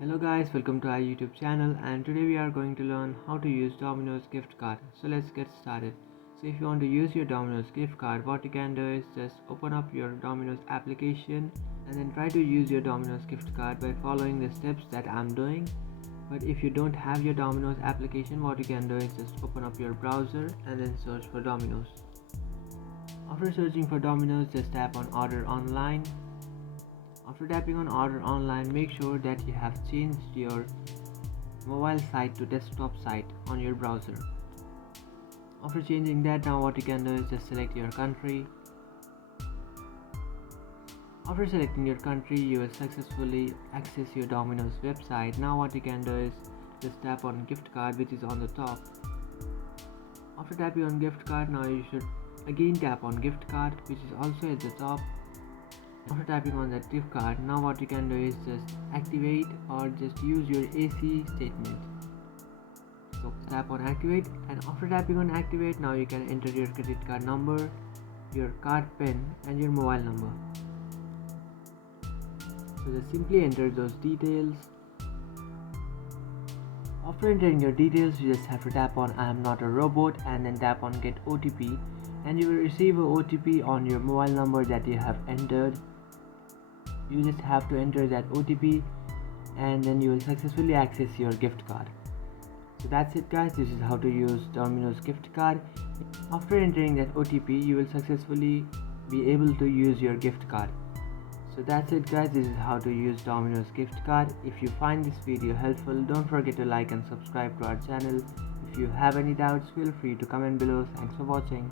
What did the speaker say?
Hello guys, welcome to our YouTube channel, and today we are going to learn how to use Domino's gift card. So let's get started. So if you want to use your Domino's gift card, what you can do is just open up your Domino's application and then try to use your Domino's gift card by following the steps that I'm doing. But if you don't have your Domino's application, what you can do is just open up your browser and then search for Domino's. After searching for Domino's, just tap on order online. After tapping on order online, make sure that you have changed your mobile site to desktop site on your browser. After changing that, now what you can do is just select your country. After selecting your country, you will successfully access your Domino's website. Now what you can do is just tap on gift card, which is on the top. After tapping on gift card, now you should again tap on gift card, which is also at the top. After tapping on that gift card, now what you can do is just activate or just use your AC statement. So tap on activate, and after tapping on activate, now you can enter your credit card number, your card pin and your mobile number. So just simply enter those details. After entering your details, you just have to tap on I am not a robot and then tap on get OTP, and you will receive a OTP on your mobile number that you have entered. You just have to enter that OTP and then you will successfully access your gift card. So that's it guys, this is how to use Domino's gift card. After entering that OTP, you will successfully be able to use your gift card. So that's it guys, this is how to use Domino's gift card. If you find this video helpful, don't forget to like and subscribe to our channel. If you have any doubts, feel free to comment below. Thanks for watching.